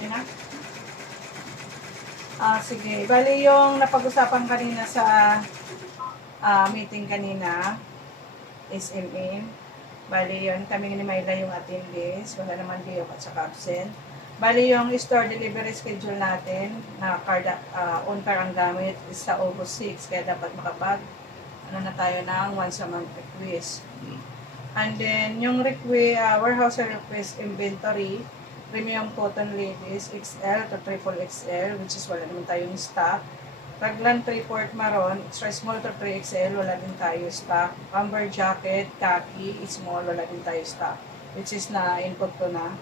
Okay na? Sige. Bali yung napag-usapan kanina sa meeting kanina, SMN. Bali yun, kami ni Myla yung attendees. Wala naman di at saka absent. Bali yung store delivery schedule natin na on car ang gamit is sa August 6. Kaya dapat makapag na tayo ng once a month request. And then, yung warehouse request inventory, premium cotton ladies, XL to triple XL, which is wala naman tayong stock. Raglan 3/4 maroon, extra small to 3XL, wala din tayo stock. Amber jacket, khaki, small, wala din tayo stock. Which is na-input ko na.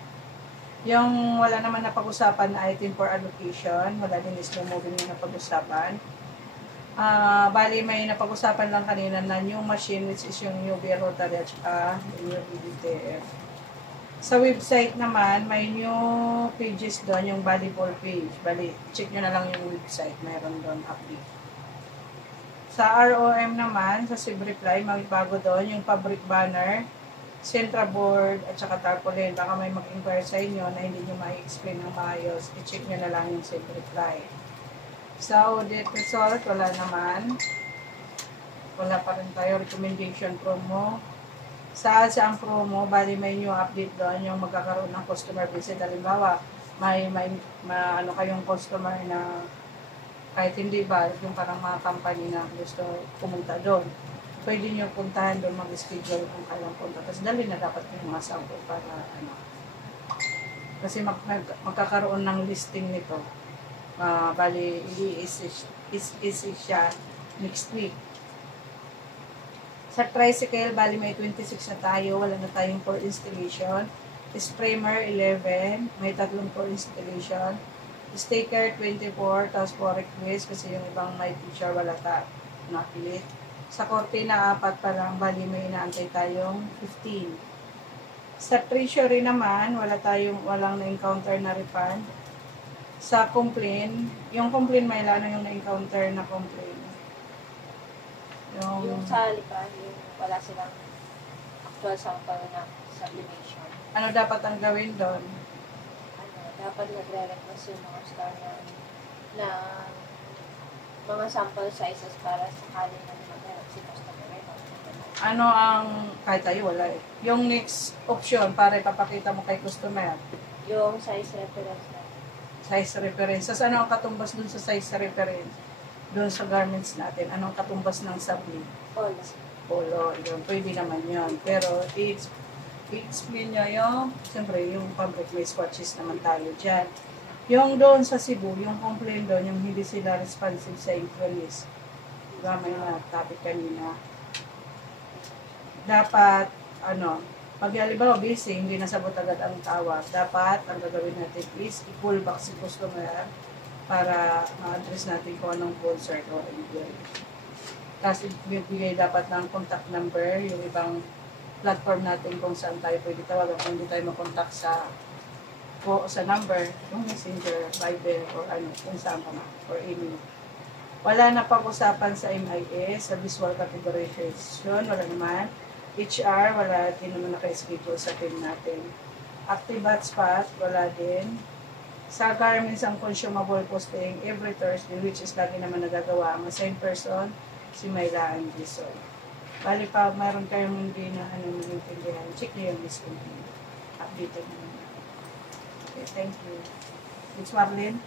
Yung wala naman na pag-usapan na item for allocation, wala din slow moving na pag-usapan. Bali, may napag-usapan lang kanina na new machine, which is yung UV rotary at yung UV-DTF. Sa website naman, may new pages doon, yung volleyball page. Bali, check nyo na lang yung website, mayroon doon update. Sa ROM naman, sa SibReply, may bago doon yung fabric banner, Centra board, at saka tarpaulin. Baka may mag-inquire sa inyo na hindi nyo ma-explain ng maayos, i-check nyo na lang yung SibReply. Sa audit result, wala naman. Wala pa rin tayo recommendation promo. Sa ang promo, bali may new update doon yung magkakaroon ng customer visit. Halimbawa, may ano kayong customer na kahit hindi ba, yung parang mga company na gusto pumunta doon. Pwede nyo puntahan doon, mag-schedule kung kailang punta. Tapos dali na dapat yung mga sample para ano. Kasi magkakaroon ng listing nito. Bali, i-issue siya next week. Sa tricycle, bali may 26 na tayo, wala na tayong for installation. Sprayer 11, may 3 for installation. Sticker 24, tapos for request kasi yung ibang may picture wala napilit. Sa cortina 4 pa lang, bali may inaantay tayong 15. Sa treasury naman, walang na-encounter na refund. Sa complaint, yung complaint may lano yung na-encounter na complaint. Yung sa lipan, yung wala silang actual sample na sublimation. Ano dapat ang gawin doon? Dapat nagre-request yung mga store na mga sample sizes para sakali na maghanap si customer. Ano ang, kahit tayo wala eh. Yung next option para ipapakita mo kay customer. Yung size reference na. Size reference. So, ano ang katumbas dun sa size reference? Doon sa garments natin, anong katumbas ng sabli? Polo. Yun, pwede naman yun. Pero, i-explain nyo yung, siyempre, yung fabric may swatches naman tayo dyan. Yung doon sa Cebu, yung complaint doon, yung hindi sila responsive sa inquiries. Diba, may topic kanina. Dapat, pag halimbawa busy, hindi nasabot agad ang tawag. Dapat, ang gagawin natin is, i-pull back si customer para ma-address natin kung anong concern o inquiry. Tapos ibigay dapat ng contact number, yung ibang platform natin kung saan tayo pwede tawagan, kung hindi tayo makontak sa number, yung messenger, Viber, or kung saan pa or email. Wala na pag-usapan sa MIS, sa visual categorization, wala naman. HR, wala din naman naka-schedule sa team natin. Active hotspot, wala din. Sa garments ang consumable posting every Thursday, which is lagi naman nagagawa ang assigned person, si Myla Anderson. Bali pa, mayroon kayong hindi na maintindihan, check nyo yung listing. Updated naman. Okay, thank you. It's Marlene.